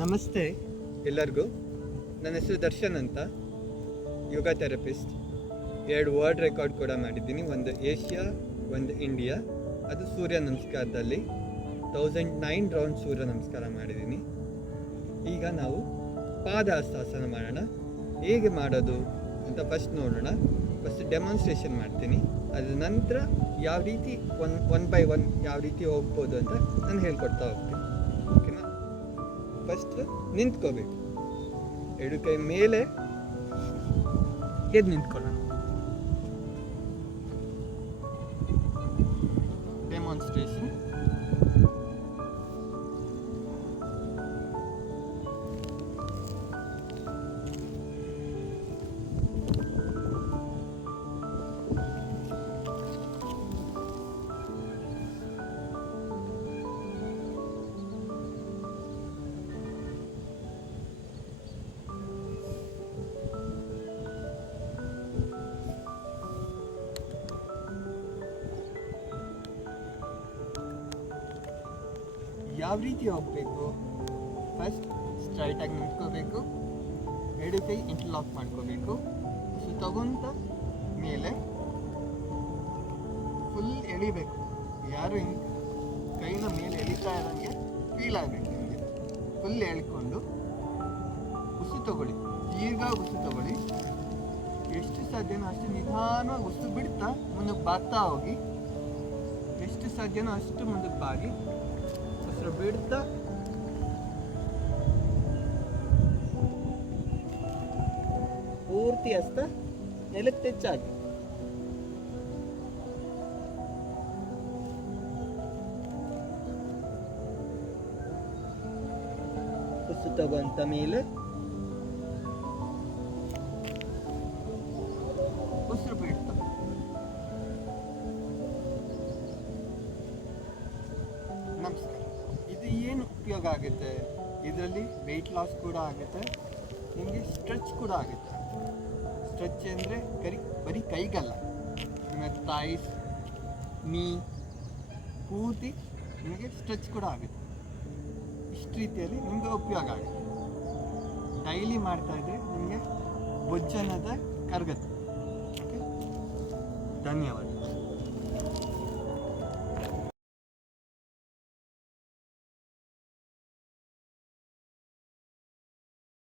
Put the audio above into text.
ನಮಸ್ತೆ ಎಲ್ಲರಿಗೂ. ನನ್ನ ಹೆಸರು ದರ್ಶನ್ ಅಂತ, ಯೋಗ ಥೆರಪಿಸ್ಟ್. 2 ವರ್ಲ್ಡ್ ರೆಕಾರ್ಡ್ ಕೂಡ ಮಾಡಿದ್ದೀನಿ, ಒಂದು ಏಷ್ಯಾ, ಒಂದು ಇಂಡಿಯಾ. ಅದು ಸೂರ್ಯ ನಮಸ್ಕಾರದಲ್ಲಿ 1009 ರೌಂಡ್ ಸೂರ್ಯ ನಮಸ್ಕಾರ ಮಾಡಿದ್ದೀನಿ. ಈಗ ನಾವು ಪಾದಹಸ್ತಾಸನ ಮಾಡೋಣ. ಹೇಗೆ ಮಾಡೋದು ಅಂತ ಫಸ್ಟ್ ನೋಡೋಣ. ಫಸ್ಟ್ ಡೆಮಾನ್ಸ್ಟ್ರೇಷನ್ ಮಾಡ್ತೀನಿ, ಅದ್ರ ನಂತರ ಯಾವ ರೀತಿ ಒನ್ ಬೈ ಒನ್ ಯಾವ ರೀತಿ ಹೋಗ್ಬೋದು ಅಂತ ನಾನು ಹೇಳ್ಕೊಡ್ತಾ ಹೋಗ್ತೀನಿ. ಓಕೆನಾ? ಫಸ್ಟ್ ನಿಂತ್ಕೋಬೇಕು, 2 ಕೈ ಮೇಲೆ ಎದ್ದು ನಿಂತ್ಕೊಳ್ಳೋಣ. ಡೆಮಾನ್ಸ್ಟ್ರೇಷನ್. ಯಾವ ರೀತಿ ಹೋಗಬೇಕು? ಫಸ್ಟ್ ಸ್ಟ್ರೈಟಾಗಿ ನಿಂತ್ಕೋಬೇಕು, 2 ಕೈ ಇಂಟರ್ಲಾಕ್ ಮಾಡ್ಕೋಬೇಕು. ಸೊ ತಗೊಂತ ಮೇಲೆ ಫುಲ್ ಎಳಿಬೇಕು. ಯಾರು ಕೈನ ಮೇಲೆ ಎಳಿತಾ ಇರೋಂಗೆ ಫೀಲ್ ಆಗಬೇಕು ನಿಮಗೆ. ಫುಲ್ ಎಳ್ಕೊಂಡು ಉಸು ತಗೊಳ್ಳಿ, ದೀರ್ಘ ಉಸು ತಗೊಳ್ಳಿ. ಎಷ್ಟು ಸಾಧ್ಯನೋ ಅಷ್ಟು ನಿಧಾನವಾಗಿ ಉಸು ಬಿಡ್ತಾ ಮುಂದಕ್ಕೆ ಬಾಗ್ತಾ ಹೋಗಿ. ಎಷ್ಟು ಸಾಧ್ಯನೋ ಅಷ್ಟು ಮುಂದಕ್ಕೆ ಬಾಗಿ ಉಸಿರು ಬಿಡ್ತಾ ಪೂರ್ತಿ ಹಸ್ತ ನೆಲಕ್ಕೆ ತೆಚ್ಚಾಗಿ. ಉಸು ತಗೊಂತ ಮೇಲೆ ಉಸಿರು ಬಿಡ್ತಾ. ನಮಸ್ಕಾರ. ಇದು ಏನು ಉಪಯೋಗ ಆಗುತ್ತೆ? ಇದರಲ್ಲಿ ವೆಯ್ಟ್ ಲಾಸ್ ಕೂಡ ಆಗುತ್ತೆ, ನಿಮಗೆ ಸ್ಟ್ರೆಚ್ ಕೂಡ ಆಗುತ್ತೆ. ಸ್ಟ್ರೆಚ್ ಅಂದರೆ ಬರೀ ಕೈಗಲ್ಲ, ನಿಮ್ಮ ಥೈಸ್, ನೀ ಪೂರ್ತಿ ನಿಮಗೆ ಸ್ಟ್ರೆಚ್ ಕೂಡ ಆಗುತ್ತೆ. ಇಷ್ಟು ರೀತಿಯಲ್ಲಿ ನಿಮಗೆ ಉಪಯೋಗ ಆಗುತ್ತೆ. ಡೈಲಿ ಮಾಡ್ತಾ ಇದ್ದರೆ ನಿಮಗೆ ಬೊಜ್ಜು ಅನ್ನೋದು ಕರಗುತ್ತೆ. ಓಕೆ, ಧನ್ಯವಾದ.